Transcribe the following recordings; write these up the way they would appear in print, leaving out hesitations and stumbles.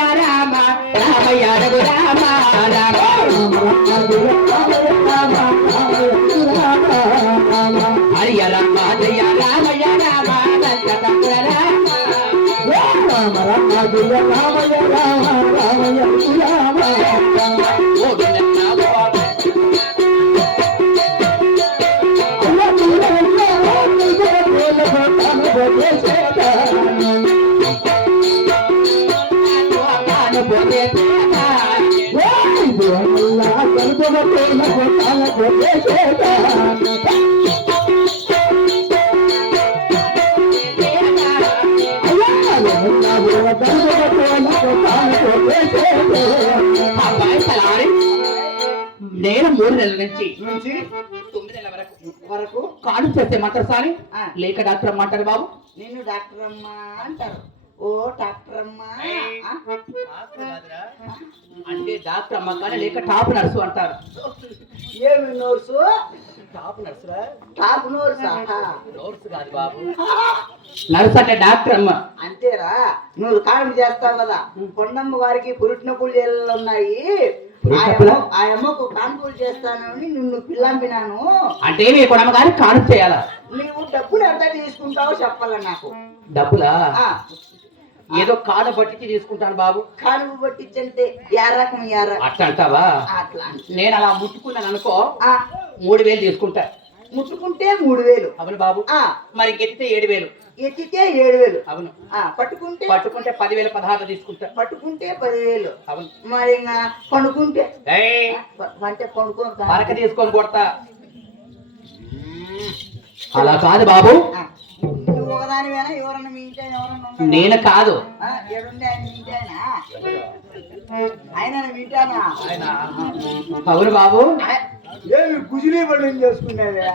రామయ్య రామ రామయ్య రఘురామ రామ హరియ రామ జయ రామయ్య రామ రంగ రామ రామ జయ రామయ్య రామ రామయ్య నేను 3 నెలల నుంచి 9 నెలల వరకు కాడు చేస్తే మంత్రసారి లేక డాక్టర్ అమ్మ అంటారు బాబు. నిన్ను డాక్టర్ అమ్మ అంటారు. ఓ డాక్టర్ అమ్మ అంటే డాక్టర్ అమ్మ కానీ లేక టాప్ నర్సు అంటారు. ఏమి నోర్సు? టాప్ నర్సురా? టాప్ నోర్సా? నోర్సు కాదు బాబు, నర్సు అంటే డాక్టర్ అమ్మ అంతేరా. నువ్వు కాడు చేస్తావు కదా, కొండమ్మ వారికి పురుటినొప్పులు జైలు ఉన్నాయి. ఆ అమ్మకు కాన్పూలు చేస్తానని నిన్ను పిల్లంపినాను. అంటే మీ కొడమ్మ గారికి కాను చేయాలా? నీవు డబ్బులు ఎంత తీసుకుంటావో చెప్పాల నాకు. డబ్బులా? ఏదో కాడ పట్టించి తీసుకుంటాను బాబు. కాను పట్టించంటే యారకం యార అట్లా అంటావా? అట్లా నేను అలా ముట్టుకున్నాను అనుకో 3000 తీసుకుంటా. ముట్టుకుంటే 3000. అవును బాబు. మరి ఎత్తితే 7000. ఎత్తితే 7000. అవును. పట్టుకుంటే 10,000 16 తీసుకుంటా. పట్టుకుంటే 10,000. అవును. మరి ఇంకా పండుకుంటే అంటే పరక తీసుకొని కొడతా. అలా కాదు బాబు. ఒకదానివేనా? ఎవరన్నా మీ ఇంటి ఎవరన్నా? నేను కాదు. ఏడుండే ఆయన మీ ఇంటి ఆయన మీ ఇంటానా? అవును బాబు. ఏమి గుజిలీ పడి చేసుకునేది?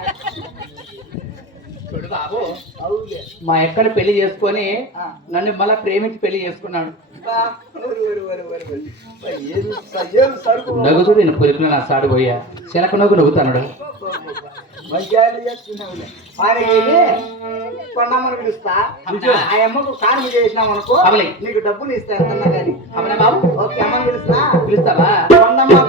చూడు బాబు, మా ఎక్కడ పెళ్లి చేసుకొని నన్ను మళ్ళా ప్రేమించి పెళ్లి చేసుకున్నాడు. నవ్వుతూ నేను పురికిన నా సాడు పోయా శనక నవ్వు నవ్వుతాడు. కొండమ్మను పిలుస్తా. ఆ అమ్మకు కారు చేసినాం అనుకో, నీకు డబ్బులు ఇస్తా. ఎంతన్నా కానీ. అవునా బాబు? ఓకే, అమ్మని పిలుస్తా. పిలుస్తావా? కొండమ్మ